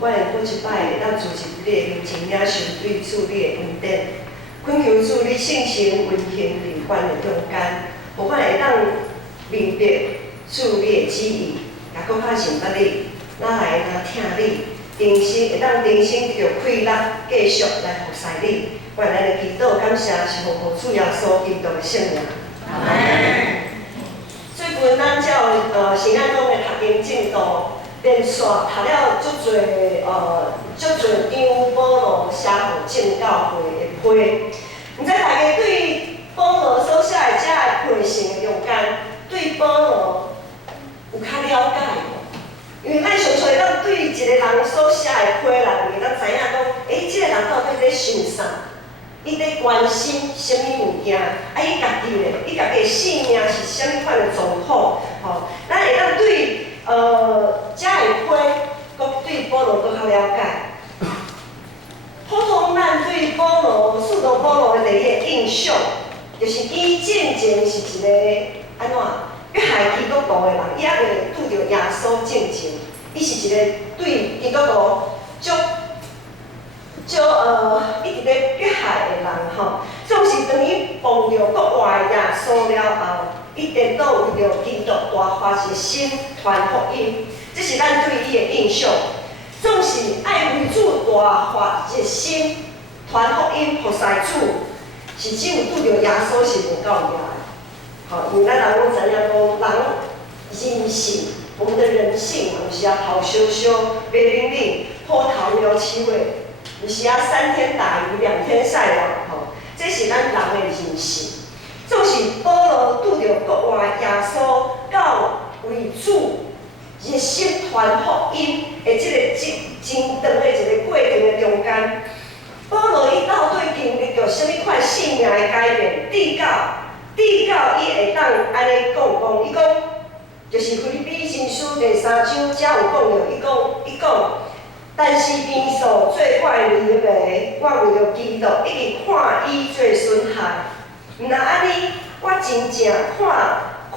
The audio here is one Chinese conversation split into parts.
管会过一摆，咱主持你的流程领受对主你的恩典，恳求主你圣神运行灵观的中间，不管会当明白主你的旨意，也搁较认捌你，咱来听你，定心会当定心得到快乐，继续来服侍你。我咱的祈祷感谢是奉主耶稣基督的圣名。阿门。最近咱才有神爱讲的读经进度。连续读了足侪张保罗写互正教会的批，毋知大家对保罗所写的遮的批信的中间，对保罗有较了解无？因为咱常常会当对一个人所写的批内面，咱知影讲，即个人到底在想啥？伊在关心什么物件？伊家己咧，伊家己的性命是啥物款的状况？咱会当对。遮的批，搁对保罗搁较了解。普通咱对保罗、使徒保罗的第一个印象，就是伊进前是一个安怎迫害基督徒的人，伊还未拄着耶稣进前，伊是一个对基督徒一直咧迫害的人吼。总是当伊碰着国外耶稣了后。伊颠倒为着基督大发一个心传福音，这是咱对伊的印象。总是爱为主大发一个心传福音，服侍主，是只有拄着耶稣是无够赢的。因为咱人拢知影讲，人人性，我们的人性，有时啊好羞羞、白灵灵、破头苗起尾，有时啊3天打鱼2天晒网，这是咱人的人性。总是保罗拄着国外耶稣到为主热心传福音的即个真长的一个过程的中间，保罗伊到底经历着什么款性命的改变？至到伊会当安尼讲，伊讲就是腓立比前书第3章才有讲着，伊讲，但是变数最快离袂，我为着基督一直看伊做损害。毋若安尼，我真正看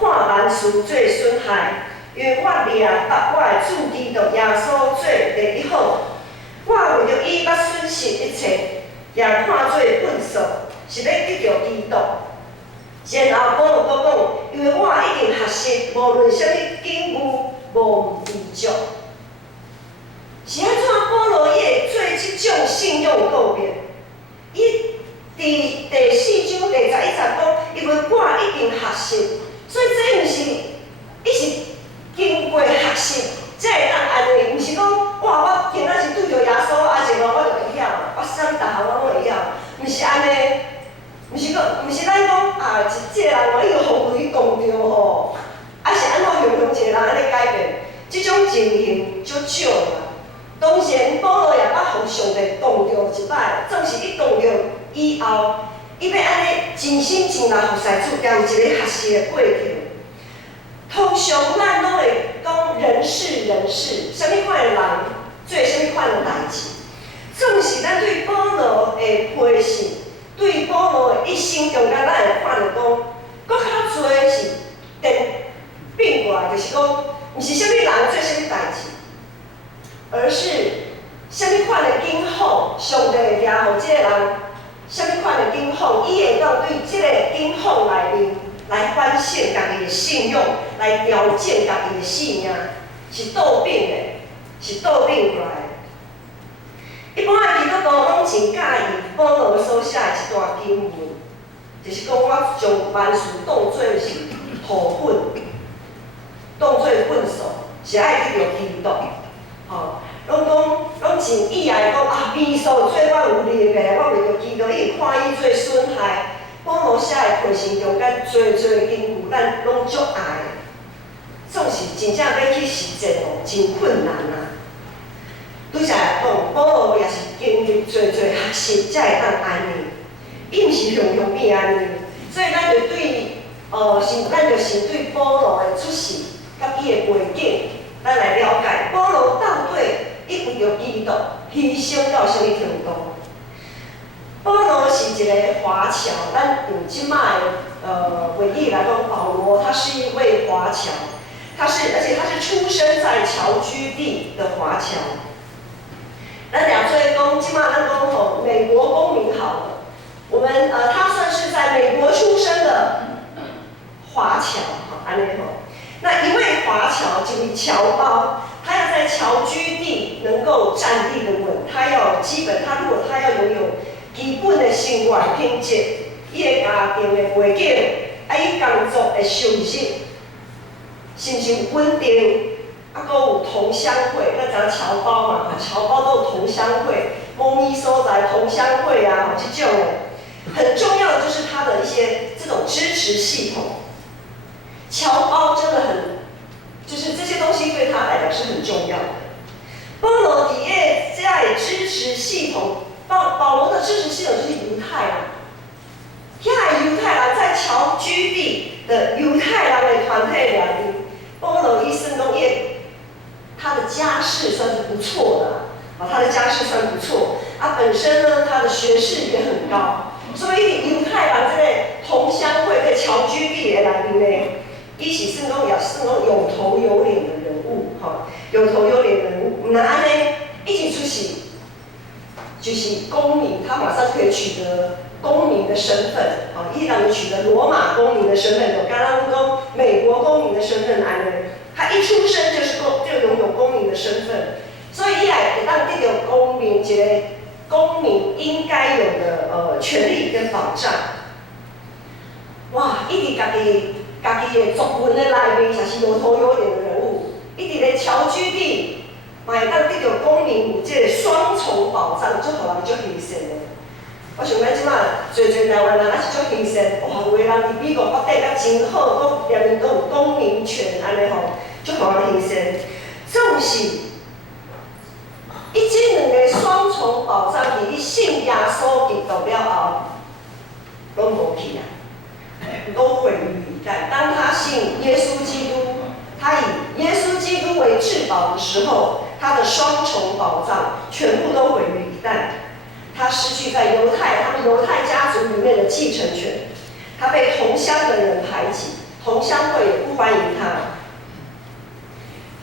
万事做损害，因为我掠把我的主基督耶稣做第一好。我为着伊捌损失一切，也看做粪扫，是要得着基督。然后保罗阁讲，因为我已经学习，无论啥物境遇，无迷足。是安怎保罗伊会做即种信用告别？伊伫第4章第11节讲，因为我已经学习，所以这毋是，伊是经过学习才会当安尼，毋是讲哇，我今仔是拄着耶稣，是我就会晓，我啥物大项我拢会晓，毋是安尼，毋是咱讲即个人伊个行为讲着吼，是安怎形容一个人安尼改变？即种情形足少啦。当然，保罗也捌互上帝讲着一摆，总是伊讲着。以后，伊要安尼真心真力服侍主，也有一个学习的过程。通常咱拢会讲人事，啥物款的人做啥物款的代志。总是咱对保罗的批信，对保罗的一生中间，咱会看到讲，搁较侪是变过来，就是讲，毋是啥物人做啥物代志，而是啥物款的景况，上帝会抓互即个人。啥物款的境况，伊会当对即个境况内面来反省家己的信用，来调整家己的性命，是倒变的，是倒变过来的。一般的基督徒拢真介意保罗所写的一段经文，就是讲我将万事当作是土粉，当作粪扫，是爱得着基督，拢真意爱讲变数做我有力的，我为着基督伊看伊做损害。保罗写的批信中间，侪经句咱拢足爱，总是真正要去实践真困难啊。拄则来讲，保罗也是经历侪学习，才会当安尼。伊毋是样样变安尼，所以咱就对咱就是对保罗的出世，甲伊的背景，咱来了解保罗到底。伊为着基督牺牲到什么程度？保罗是一个华侨，咱用即摆为例来讲，保罗他是一位华侨，而且他是出生在侨居地的华侨。咱俩做讲，即马咱讲吼，美国公民好了，我们他算是在美国出生的华侨，哈，安尼吼。那一位华侨就是侨胞，他要在侨居地能够站立得稳，他要基本，如果他要拥有基本的生活品质，伊的家庭的背景，伊工作的收入，是毋是有稳定？啊，阁有同乡会，咱知侨胞嘛，侨胞都有同乡会，某咪所在同乡会啊，这种的，很重要的就是他的一些这种支持系统。侨胞真的很，就是这些东西对他来讲是很重要的。保罗伫个这样的支持系统，保罗的支持系统就是犹太人，遐犹太人在侨居地的犹太人的团体里面，保罗医生讲他的家世算是不错的，他的家世算不错，本身呢他的学识也很高，所以犹太人这个同乡会这侨居地的内面呢。伊是算讲也算讲有头有脸的人物，哈，有头有脸的人物。那安尼一起出席，就是公民，他马上可以取得公民的身份，啊，伊让你取得罗马公民的身份，有刚刚讲美国公民的身份安尼，他一出生就拥有公民的身份，所以伊来会当得到公民一个公民应该有的权利跟保障。哇，一直家己的族群的内面，才是有头有脸的人物。伊伫个侨居地，嘛会当得到公民有这个双重保障，足互人足欣赏的。我想咱即马侪台湾人也是足欣赏，哇，有个人伫美国发展甲真好，讲人人都有公民权安尼吼，足互人欣赏。总是，伊这两个双重保障，伫伊信耶稣基督了后，拢无去啊。都毁于一旦。当他信耶稣基督，他以耶稣基督为至宝的时候，他的双重保障全部都毁于一旦。他失去在他们犹太家族里面的继承权，他被同乡的人排挤，同乡会也不欢迎他。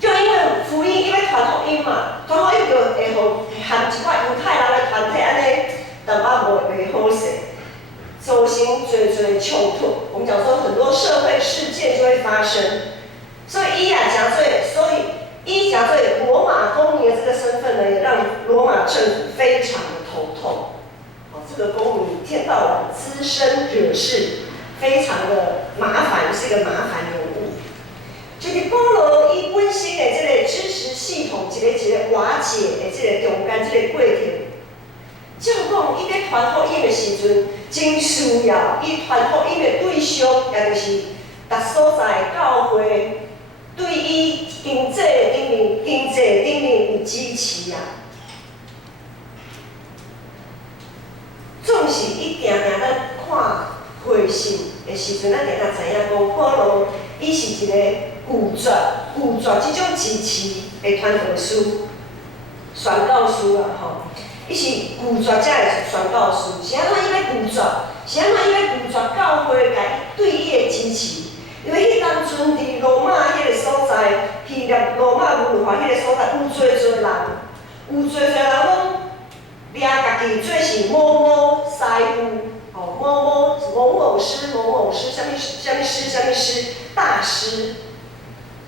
就因为福音，因为传福音嘛，传福音就会含一寡犹太人的团体安尼，淡薄袂好势。造成最冲突，我们讲说很多社会事件就会发生，所以伊假对罗马公民的这个身份呢，也让罗马政府非常的头痛。这个公民一天到晚滋生惹事，非常的麻烦，是一个麻烦人物。就是保罗伊本身的这个支持系统一个瓦解的这个中间这个过程。照讲，伊咧传福音的时阵，真需要伊传福音的对象，也就是逐所在教会，对伊经济顶面有支持啊。总是伊定咱看会信的时阵，咱定知影讲，保罗伊是一个拒绝即种支持的传道师、宣教师啊，吼。伊是拒绝才会宣教师，是安怎伊要拒绝？是安怎伊要拒绝教会甲伊对伊的支持？因为迄当阵伫罗马迄个所在，希腊罗马文化迄个所在，有侪人拢掠家己做是某某师傅，某某师，啥物师，大师，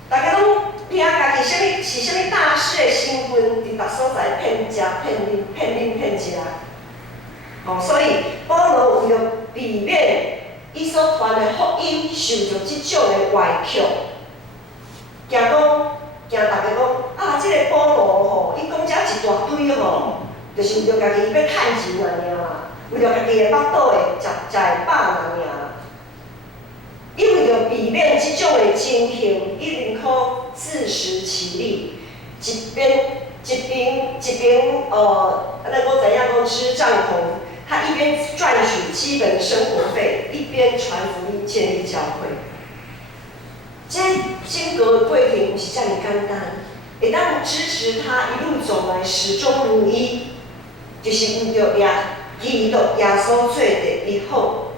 大家拢。掠家己啥物大师的身份，伫逐所在骗食。所以保罗为了避免伊所传的福音受到即种的歪曲，惊大家讲这个保罗吼，伊讲遮一大堆吼，就是为了家己要趁钱尔嘛，为了家己的腹肚会食会饱尔。伊为了避免即种的情形，伊宁可自食其力，一边咱讲知影讲支帐篷，他一边赚取基本生活费，一边传福音建立教会。这经过的过程不是这么简单，会当支持他一路走来始终如一，就是为着基督耶稣做第一好。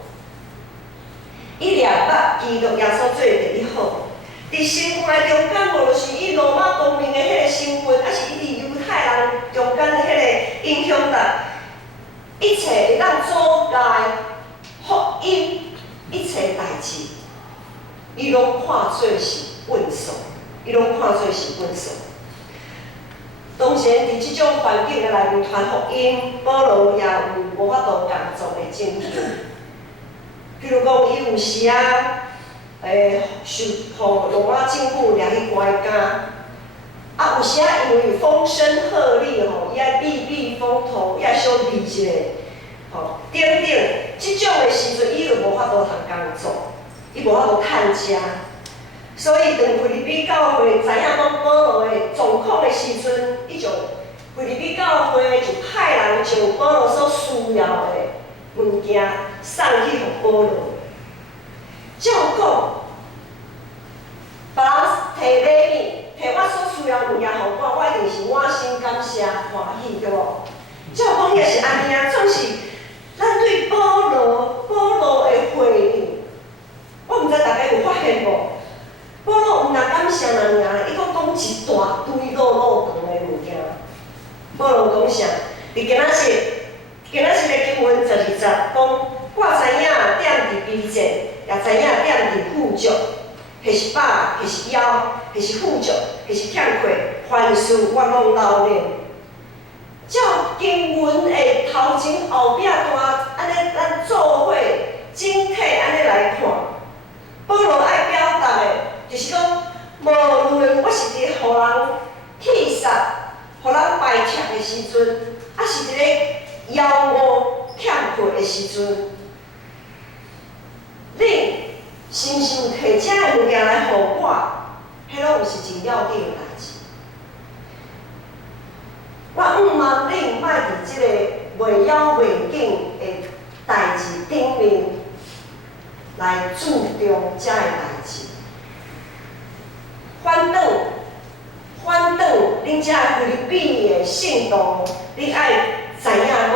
伊了捌基督耶稣做第一好，伫生活中间，无论是伊罗马公民的迄个身份，还是伊伫犹太人中间的迄个一切会当阻碍福音一切代志，伊拢看做是稳数，伊拢看做是稳数。当然，伫即种环境的内面传福音，保罗也有无法度工作的证据。譬如讲，伊有时啊，受互罗马政府掠去关监。啊，有时啊，因为风声鹤唳吼，伊爱避避风头，伊爱小避一下，吼，等等，即种的时阵，伊就无法度通工作，伊无法度趁食。所以，当腓立比教会知影讲保罗的状况的时阵，伊就腓立比教会就派人将保罗所需要的物件送去互保罗。照讲，别人摕礼物。摕我所需要物件互我一定是满心感谢欢喜，对无？照讲也是安尼啊，总是咱对保罗的回应，我毋知大家有发现无？保罗毋若感谢人尔，伊阁讲一大堆落长的物件。保罗讲啥？伫今仔日的经文12节讲，我知影踮伫卑贱，也知影踮伫富足。迄是饱，迄是枵，迄是富足，迄是欠缺，凡事我拢留念。照经文的头前后壁段，安尼咱做伙整体安尼来看，保罗爱表达的，就是讲，无论我是伫互人气杀、互人排斥的时阵，还是伫咧枵饿、欠缺的时阵，恁。是毋是有摕遮个物件来互我？迄拢毋是真要紧的代志。我毋望恁莫伫即个袂要袂紧的代志顶面来注重遮个代志。反倒恁遮菲律宾的信徒，恁爱知影讲。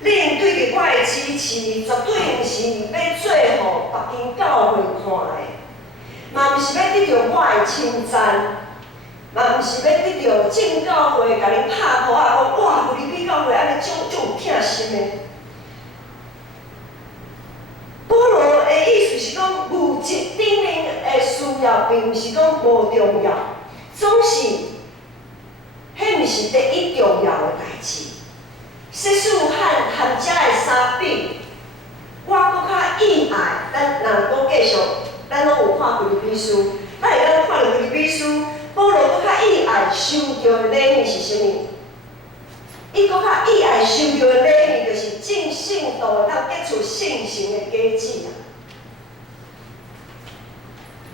恁对着我的支持，绝对毋是要做互别间教会看的，嘛毋是要得到我的称赞，嘛毋是要得到正教会甲恁拍鼓啊，讲哇，菲律宾教会安尼足有疼心的。保罗的意思是讲，物质顶面的需要，并毋是讲无重要，总是迄毋是第一重要的代志。世事和遮的相比，我搁较意爱。咱若搁继续，咱拢有看腓立比书，咱会当看到腓立比书，保罗搁较意爱收到的礼物是啥物？伊搁较意爱收到的礼物，就是正信徒会当结出圣神的果子啊。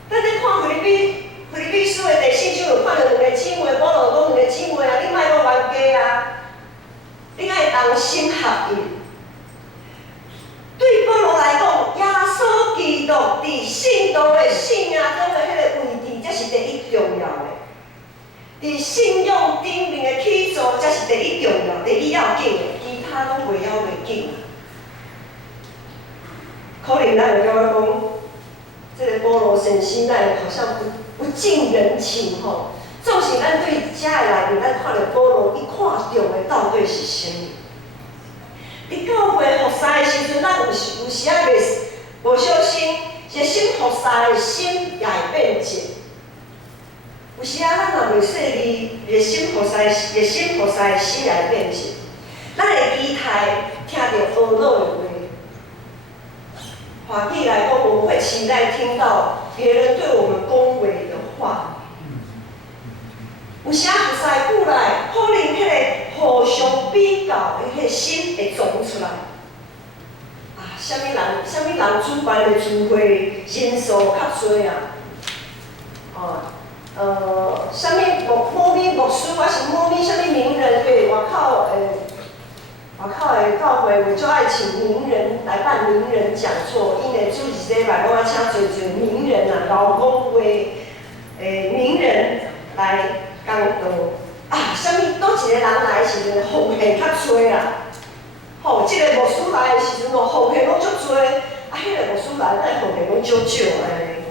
咱咧看腓立比书的第4章，有看到两个姊妹，保罗讲两个姊妹啊，你莫搁冤家啊。你爱同心合意。对保罗来讲，耶稣基督伫信徒的信仰中的迄个位置，才是第一重要的。伫信仰顶面的起座，才是第一重要、第一要紧的，其他拢袂要袂紧。可能咱会感觉讲，这个保罗先生好像不近人情吼。总是咱对遮个内面，咱看到保罗，伊看重的到底是啥物？伫教会服侍的时阵，咱有时啊无小心，热心服侍的心也会变质。有时啊，咱若袂细腻，热心服侍的心也会变质。咱会期待听到阿老的话，话起来讲，我们会期待听到别人对我们恭维的话。有时啊，服侍久来，可能迄个互相比较的迄个心会长出来。啊，啥物人主办的聚会人数较多啊？啥物某咪牧师，还是某咪啥物名人，对外口的教会为就爱请名人来办名人讲座，因为主持礼拜拢爱请侪名人啊，劳工会名人来。讲到啊，啥物倒一个人来的时阵，风气较多啦。吼，即个牧师来的时阵，风气拢足多，啊，迄个牧师来，咱风气拢少少安尼。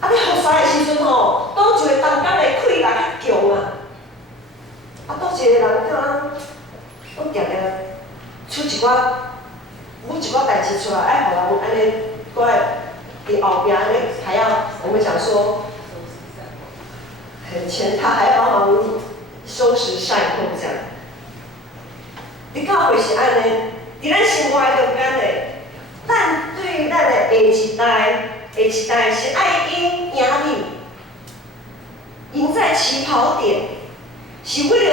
啊，你服侍的时阵吼，倒一个当工的气力较强啊。啊，倒一个人敢拢定定有一寡代志出来，爱互人安尼过来伫后边安尼，还要我们讲说很钱，他还要帮忙收拾善后这样。伫教会是安尼，伫咱生活中间嘞，咱对咱的下一代是爱因赢你，赢在起跑点，是为着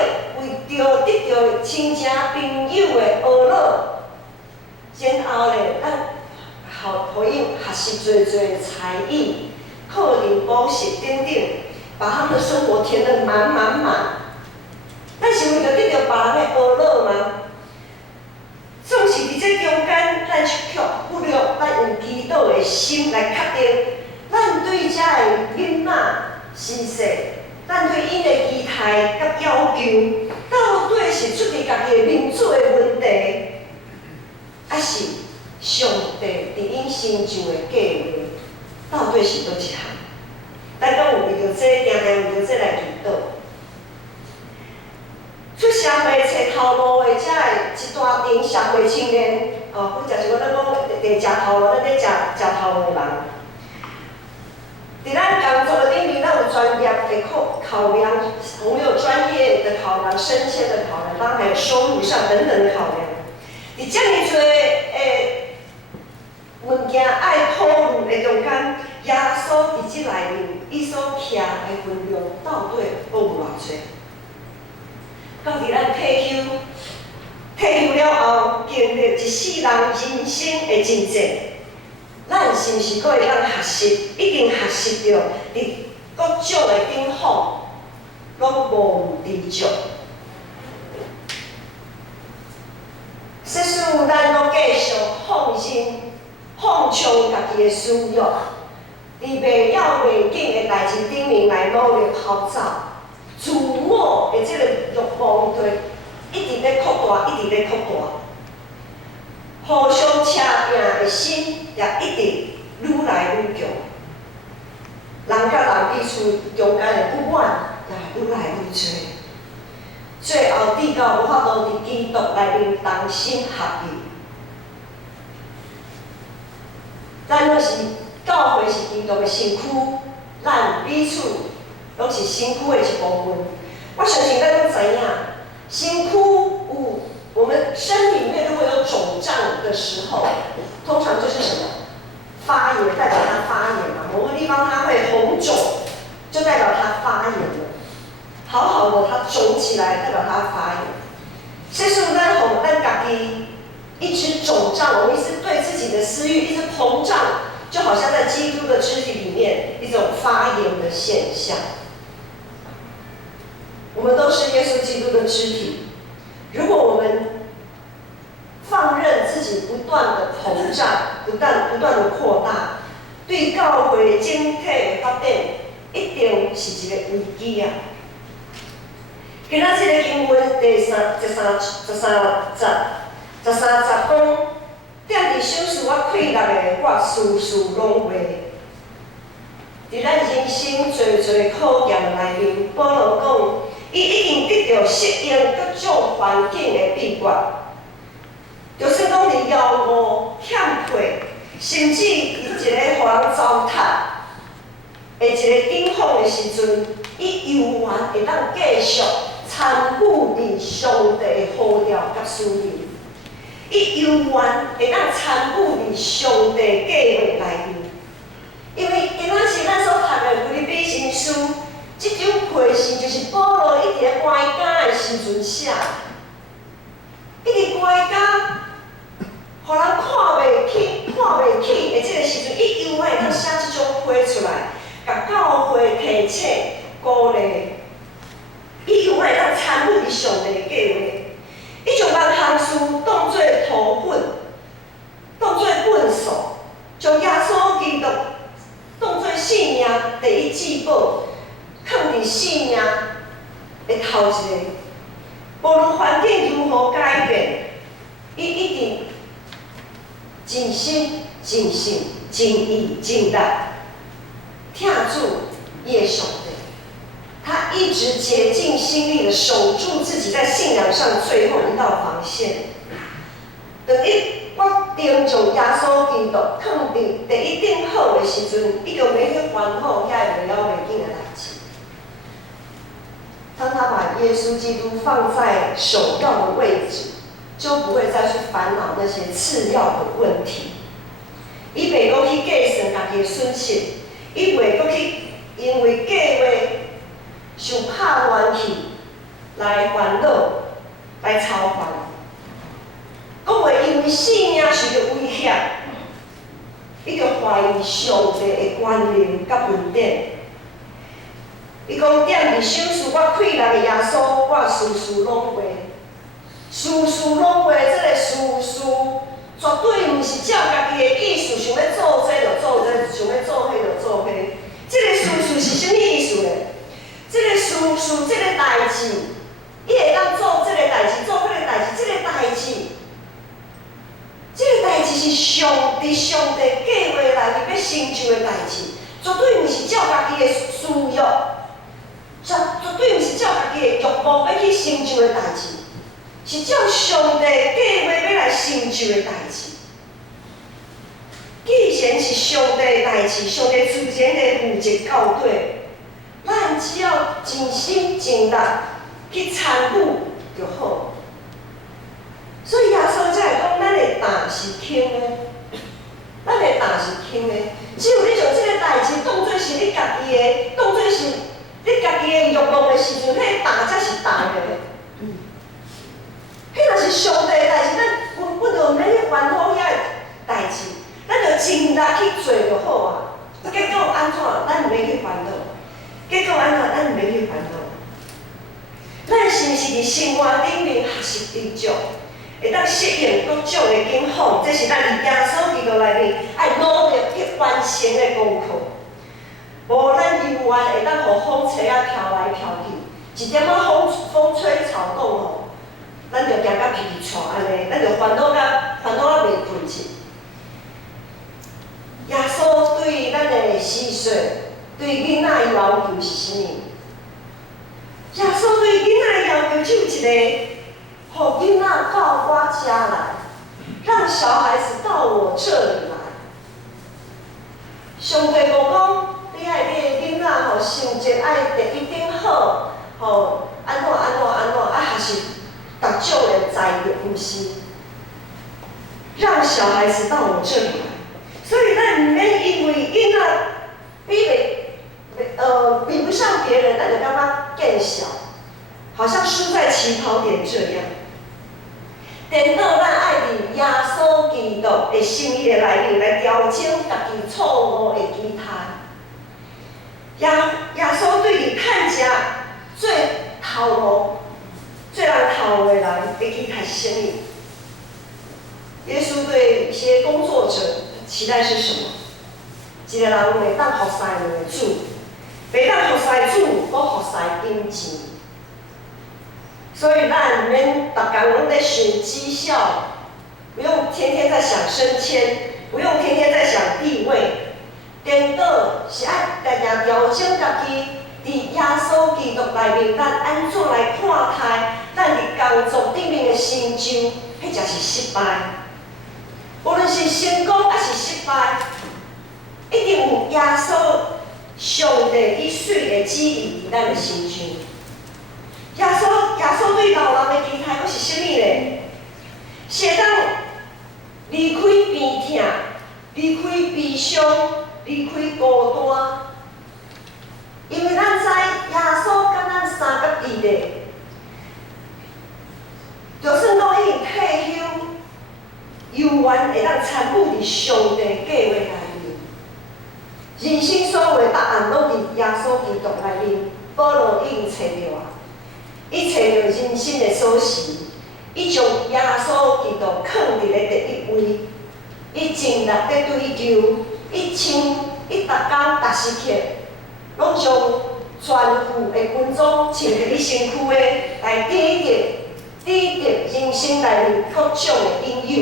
得到亲情朋友的呵乐。然后咧，咱互因学习多才艺、课程补习等等，把他们的生活填得满满满。咱是为着得到别人的呵乐吗？总是伫这中间，咱却忽略咱用祈祷的心来确定，咱对遮的囡仔是说，咱对因的期待甲要求，到底是出于家己的民主的问题？还是上帝伫因成就的计划，到底是倒一项？咱拢有为着这，定为着这来祈祷。出社会找头路的，遮的一大群社会青年，或者是讲咱讲伫食头路，咱咧食头路的人。伫咱工作的领域，咱有专业的考量，我们有专业的考量、升迁的考量，当然还有收入上等等的考量。伫遮尔多诶物件爱讨论的中间，耶稣伫即内面，伊所徛的分量到底有偌济？到伫咱退休了后，经历一世人人生的真济，咱是毋是阁会当学习？一定学习着伫各种的顶方，拢无知足。说使咱拢继续放纵家己的私欲，伫袂要袂紧的代志顶面来努力跑走，自我的这个欲望对一直咧扩大，互相车拼的心也一直愈来愈强，人甲人彼此中间的不满也愈来愈多。最后，至到无法度伫基督内面同心合意。咱若是教会是基督的身躯，咱彼此拢是身躯的一部分。我相信咱都知影，身躯有我们身里面如果有肿胀的时候，通常就是什么？发炎，代表它发炎嘛。某个地方它会红肿，就代表它发炎了。好好的，它肿起来，代表它发炎。所以说，咱家己一直肿胀，我们一直对自己的私欲一直膨胀，就好像在基督的肢体里面一种发炎的现象。我们都是耶稣基督的肢体，如果我们放任自己不断的膨胀，不断的扩大，对教会整体的发展一定是一个危机啊！今仔这个经文第13节讲，踮伫小事我快乐的，我事事拢为。伫咱人生侪考验内面，保罗讲，伊一定得到适应各种环境的秘诀。就算讲伫枵餓、欠配，甚至伫一个互人糟蹋的一个顶峰的时阵，伊犹原会当继续参与伫上帝的呼召甲使命。伊犹原会当参与伫上帝计划内面。因为今仔是咱所读的腓立比书书，这种批示就是保罗一直咧关家的时阵写，一直关家，互人看袂起的这个时阵，伊犹原会当写这种批出来，甲教会提醒、鼓励，伊犹原会当参与伫上帝的计划。伊将万项事当作涂粉，当作粪扫，将耶稣基督当作性命第一至宝，放伫性命的头一个。无论环境如何改变，伊一定尽心、尽性、尽意、尽力听住耶上帝。他一直竭尽心力的守住自己在信仰上最后一道防线。当伊决定将耶稣基督放伫第一顶好的时阵，伊就免去烦恼遐会了袂紧的代志。当他把耶稣基督放在首要的位置，就不会再去烦恼那些次要的问题。伊袂讲去计算家己的损失，伊袂讲去因为计划想拍乱去来烦恼、来操烦，讲袂因为性命受到威胁，伊就怀疑上帝的权能甲恩典。伊讲踮伫手术我溃烂的耶稣，我事事拢会，事事拢会。这个事事绝对毋是照家己的意思，想要做这就做这，想要做迄就做迄。这个事事是啥物意思呢？这个事事，这个代志，伊会当做这个代志，做迄个代志，这个代志，这个代志是上帝计划内面要成就的代志，绝对毋是照家己的需要。绝对毋是照家己的欲望要去成就的代志，是照上帝计划要来成就的代志。既然是上帝的代志，上帝自然的负责到底，咱只要尽心尽力去参与就好。所以耶稣才会讲，咱的担是轻的，咱的担是轻的。只有你将这个代志当作是你家己的，当作是你家己的欲望的时阵，迄个担才是担的。迄若是上帝的代志，咱根本就免去烦恼遐个代志，咱就尽力去做就好啊。结果安怎，咱毋免去烦恼；结果安怎，咱毋免去烦恼。咱是毋是伫生活顶面学习知足，会当适应各种的境况？这是咱伫耶稣基督内面爱努力去完成的功课。无咱永远会当互风吹啊飘来飘去，一点仔风吹草动吼，咱就惊甲皮皮喘安尼，咱就烦恼啊袂困去。耶稣对咱的时岁，对囡仔的要求是啥物？耶稣对囡仔的要求就有一个，互囡仔到我家来，让小孩子到我这里来。上帝无讲。你爱你的囡仔吼，成绩爱第一顶好，吼安怎，还是逐种的才艺，毋是？让小孩子到我这里来，所以咱毋免因为囡仔比不上别人，咱就感觉更小，好像输在起跑点这样。颠倒咱爱伫耶稣基督的心意的内面来调整家己错误的期待。耶稣对你趁食最头路、最人头的人的期待是啥物？耶稣对一些工作者期待是什么？一个人袂当服侍两个主，袂当服侍主，搁服侍金钱。所以咱毋免逐工拢在想绩效，不用天天在想升迁，不用天天在想地位。颠倒是爱家己调整家己，伫耶稣基督内面，咱安怎来看待咱伫工作顶面的成就，迄才是失败。无论是成功还是失败，一定有耶稣上帝伊水的旨意伫咱的心中。耶稣对老人的期待佫是啥物呢？是会当离开病痛，离开悲伤。离开孤单，因为咱知耶稣甲咱三甲二弟，就算讲已经退休，犹原会当参与伫上帝计划内面。人生所有的答案拢伫耶稣基督内面。保罗已经找到啊，伊找到人生的锁匙，伊将耶稣基督放伫咧第一位，伊尽力在追求。伊逐工逐时刻，拢将全副的军装穿伫伊身躯的，来抵得人生内面各种的引诱。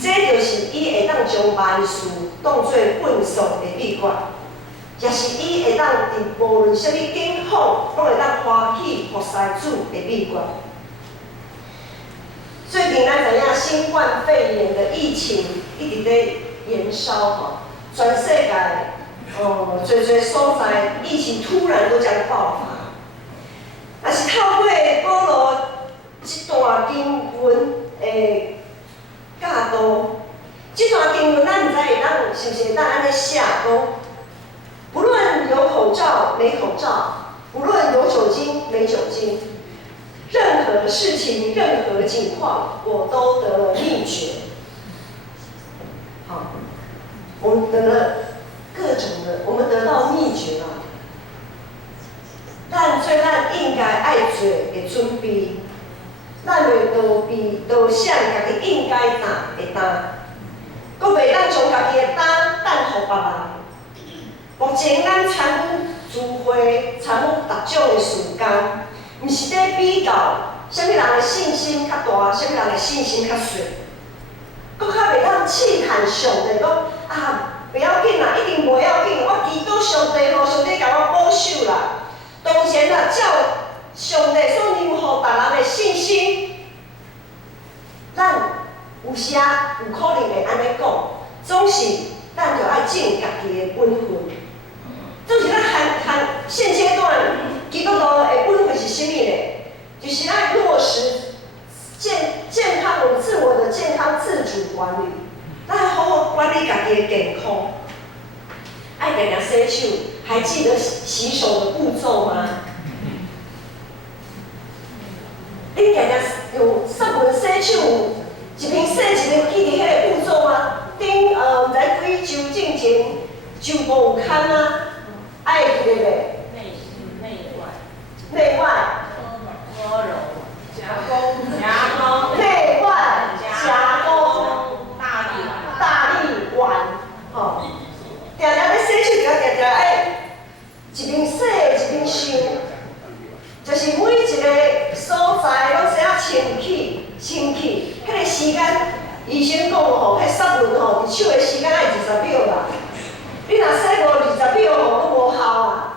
这就是伊会当将万事当作粪扫的秘诀，也是伊会当伫无论啥物境况，拢会当欢喜服侍主的秘诀。最近咱知影新冠肺炎的疫情一直在延烧吼，全世界侪所在疫情突然都将爆发。但是透过保罗这段经文的教导，这段经文咱唔知会当是不是会当安尼写讲，不论有口罩没口罩，不论有酒精没酒精，任何的事情、任何情况，我都得了秘诀。好，我们得了各种的，我们得到秘诀了。咱应该爱做的准备，咱袂逃避、逃闪家己应该担的担，佫袂当将家己的担等互别人。目前咱参与聚会、参与逐种的事工，毋是在比较啥物人的信心较大，啥物人的信心较细，佫较袂当试探上帝讲啊，不要紧啦，一定袂要紧，我祈祷上帝吼，上帝甲我保守啦。当然啦，照上帝所留予逐人的信心，咱有时有可能会安尼讲，总是咱着爱尽家己的本分。总是咱现阶段基督徒的本分是啥物呢？就是爱落实健康自我的健康自主管理，咱爱好好管理家己的健康，爱常常洗手。还记得洗手的步骤吗？你常常用上盆洗手，一边洗一边记伫迄个步骤吗？毋知几周进前，手部有空啊，爱记得袂？内外。搓揉。夹攻。内外夹攻。大力丸，吼。常常咧洗手，常爱。一边洗一边想，就是每一个所在拢先清气，迄个时间，医生讲吼，迄湿润吼，伫手的时间爱20秒啦。你若洗无20秒吼，都无效啊。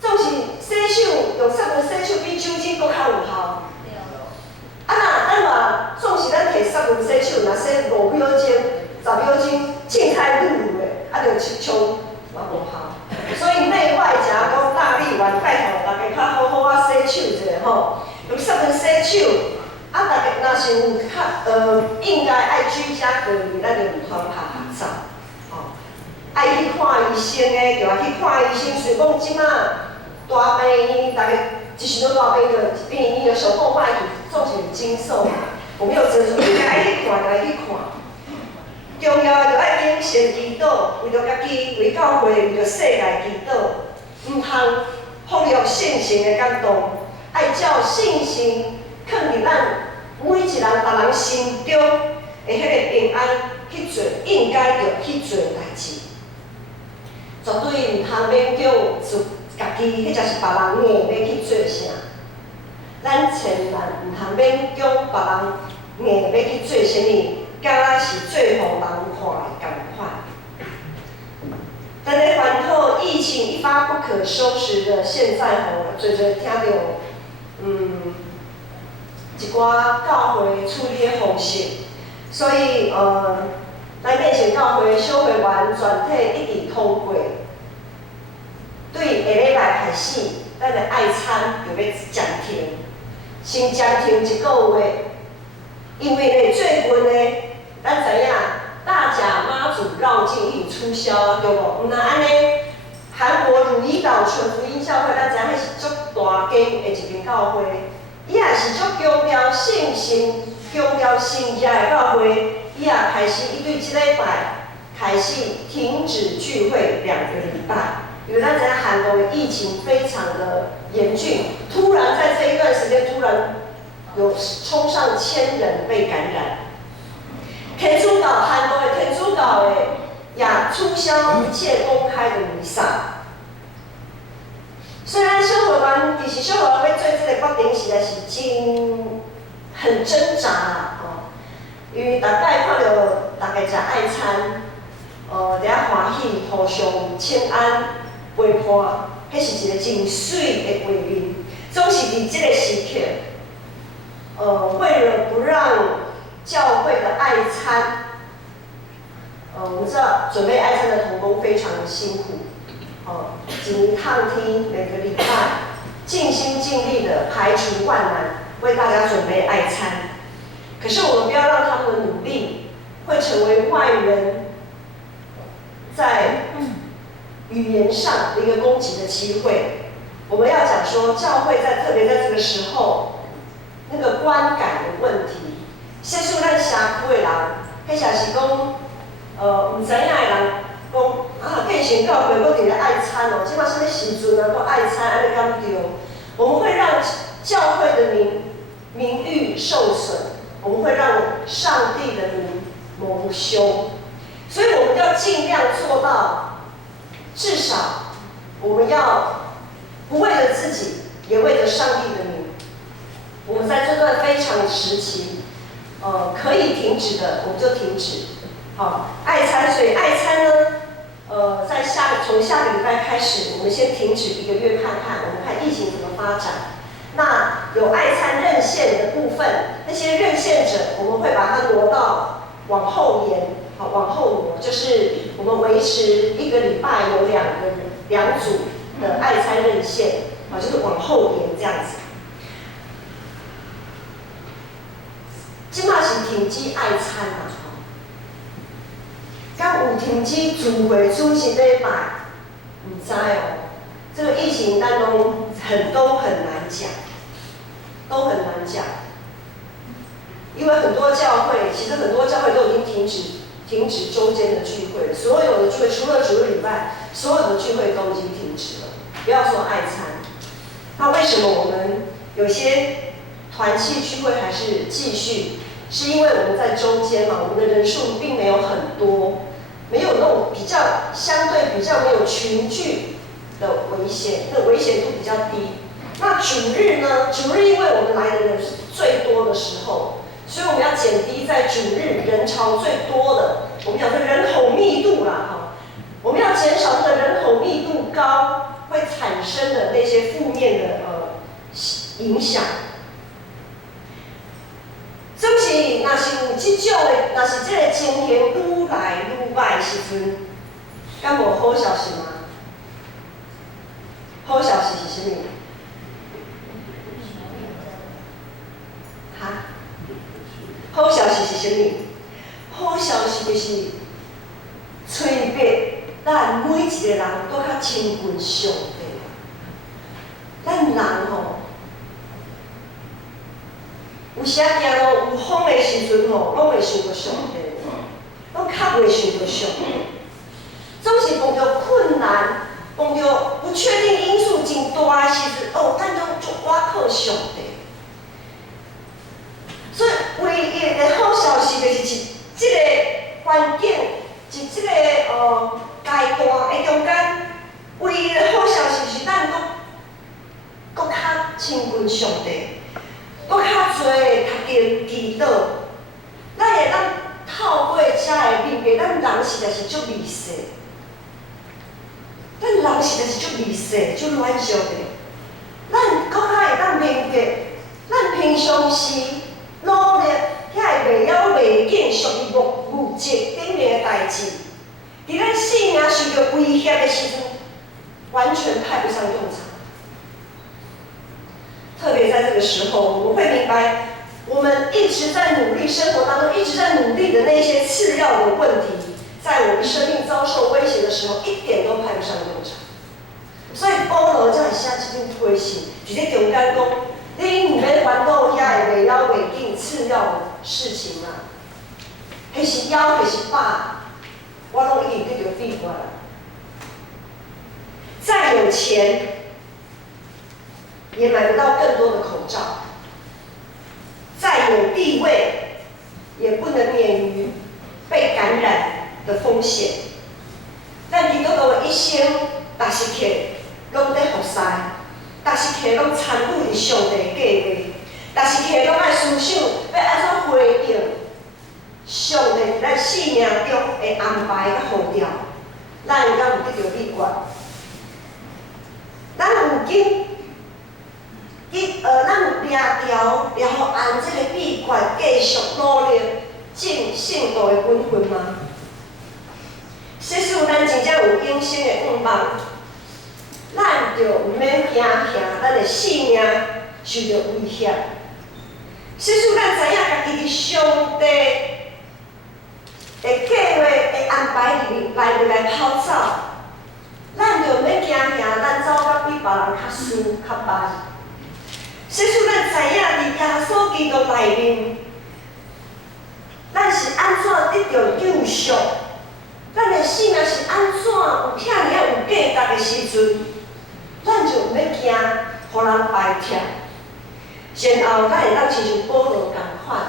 总是洗手用湿润洗手比酒精搁较有效。咱嘛，总是咱摕湿润洗手，若洗5秒钟、10秒钟，凊彩愈愈的，着冲嘛无效。所以内外夹攻大力丸，拜托大家较好好啊洗手者吼，用湿润洗手。大家若是有应该爱居家隔离，咱就有团拍合照，吼。爱去看医生的，就爱去看医生。虽讲即马大病，大家一时都大病的病，你的手后脉总是有经受嘛，我们有诊所，应该爱去看，就爱去看。重要的就爱谨慎祈祷，为着家己、为教会、为着世界祈祷，唔通忽略信心的感动，爱照信心放伫咱每一人、别人心中的迄个平安去做应该着去做的代志，绝对唔通勉强家己，迄才是别人硬要去做啥。咱千万唔通勉强别人硬要去做啥物。敢若是最互人看的同款。咱咧烦恼疫情一发不可收拾的现在吼，侪听到一寡教会处理的方式，所以咱面前教会小会员全体一致通过，对下礼拜开始，咱的爱餐就要暂停，先暂停1个月，因为咧最近咧。咱知影大甲妈祖绕境已经促销啊，对无？毋通安尼，韩国汝矣岛纯福音教会，咱知影迄是足大间的一间教会，伊也是足强调信心、强调信仰的教会，伊也开始伊对即礼拜开始停止聚会2个礼拜，因为咱知影韩国的疫情非常的严峻，突然在这一段时间突然有冲上1000人被感染。天主教韩国的天主教的也促销一切公开的弥撒。虽然小会员其实小会员要做这个决定，实在是很挣扎啦，因为大概看到大家食爱餐，伫遐欢喜，互相请安陪伴，迄是一个真水的画面。总是伫这个时刻，为了不让教会的爱餐，我们知道准备爱餐的同工非常的辛苦，一趟听每个礼拜尽心尽力的排除万难为大家准备爱餐。可是我们不要让他们的努力会成为外人在语言上的一个攻击的机会。我们要讲说，教会特别在这个时候，那个观感的问题，接触咱社区的人，迄下是讲，唔知影的人讲啊，变成教会搁伫咧爱餐哦，即摆什么时阵啊，搁爱餐，安尼敢对？我们会让教会的名誉受损，我们会让上帝的名蒙羞，所以我们要尽量做到，至少我们要不为了自己，也为了上帝的名。我们在这段非常的时期，可以停止的我们就停止。好，爱餐，所以爱餐呢，从下个礼拜开始，我们先停止1个月看看，我们看疫情怎么发展。那有爱餐任献的部分，那些任献者，我们会把它挪到往后延，好，往后挪，就是我们维持1个礼拜有2组的爱餐任献，好，就是往后延这样子。即马是停止爱餐啦，敢有停止聚会主席礼拜？唔知哦。这个疫情当中都很难讲，都很难讲，因为很多教会都已经停止周间的聚会，所有的聚会除了主日以外，所有的聚会都已经停止了。不要说爱餐，那为什么我们有些团契聚会还是继续？是因为我们在中间嘛，我们的人数并没有很多，没有那种相对比较没有群聚的危险，那危险度比较低。那主日呢？主日因为我们来的人是最多的时候，所以我们要减低在主日人潮最多的，我们讲的人口密度啦，哈，我们要减少这个人口密度高会产生的那些负面的影响。总是，若是有这种的，若是这个情形愈来愈歹的时阵，敢无好消息吗？好消息是什么？哈？好消息是什么？好消息就是催逼咱每一个人都较亲近上帝。咱人吼，有时啊行路有风的时阵吼，拢会想到上帝，拢较袂想到上帝。总是碰到困难，碰到不确定因素真大的时阵，咱就倚靠上帝。所以唯一的好消息就是这个环境，是这个阶段的中间，唯一的好消息是咱搁较亲近上帝，搁较侪读经祈祷，咱会当透过遮的面壁，咱人实在是足微细，足微细、足软弱的，咱搁较会当明白，咱平常时努力遐个袂晓袂紧属于物质顶面的代志，伫咱性命受到威胁的时阵，完全派不上用场。特别在这个时候，我们会明白，我们一直在努力，生活当中一直在努力的那些次要的问题，在我们生命遭受威胁的时候，一点都派不上用场。所以保罗才会写这篇推信，伫咧中间讲，你唔免烦恼遐个袂了袂紧次要的事情啊，迄是枵，迄是饱，我拢已经得到闭关了。再有钱，也买不到更多的口罩；再有地位，也不能免于被感染的风险。咱基督徒的一生，但是客拢在服侍，但是客拢参与伫上帝的计划，但是客拢爱思想要安怎回应上帝伫咱生命中的安排甲呼召，咱会敢有得到美观？咱有咱有掠条互按这徒的本分吗？即使咱真正有永生的愿望，咱就毋免惊吓咱的性命受到威胁。即使咱知影家己伫上帝的计划的安排里来跑走，咱就毋免惊吓，咱走到比别人较输较歹。即使咱知影伫耶稣基督内面，咱是安怎得到救赎，咱的性命是安怎有遐尔有价值的时阵，咱就毋免惊，互人排斥。然后，咱会当亲像保罗共款，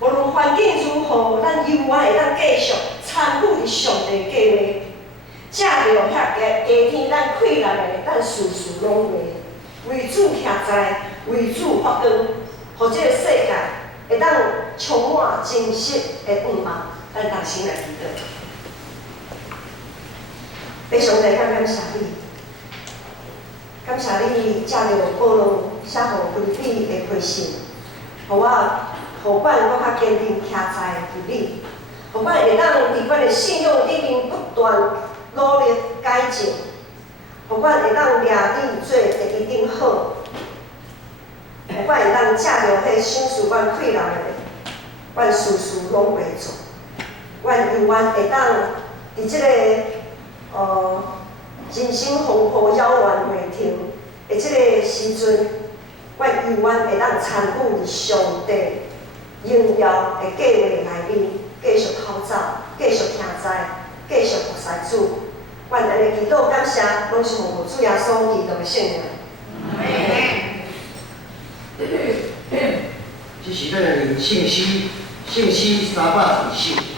无论环境如何，咱永远会当继续参与伫上帝计划，借着遐加天咱快乐的，咱事事拢为主徛在，为主发光，互这个世界会当充满真实的愿望。咱同心来祈祷。非常感谢你，感谢你借着保罗写互腓立比的批信，互阮搁较坚定徛在伫你，互阮会当伫阮的信仰里面不断努力改进，互阮会当掠你做第一顶好，互阮会当借着迄赏赐阮快乐的，阮事事拢袂做，阮永远会当伫即个人生丰富遥远袂停的即个时阵，阮永远会当参与上帝荣耀的计划内面，继续跑走，继续徛在，继续服侍主。阮安尼祈祷感谢，拢是奉主耶稣基督的圣名。这是咱的信息，信息320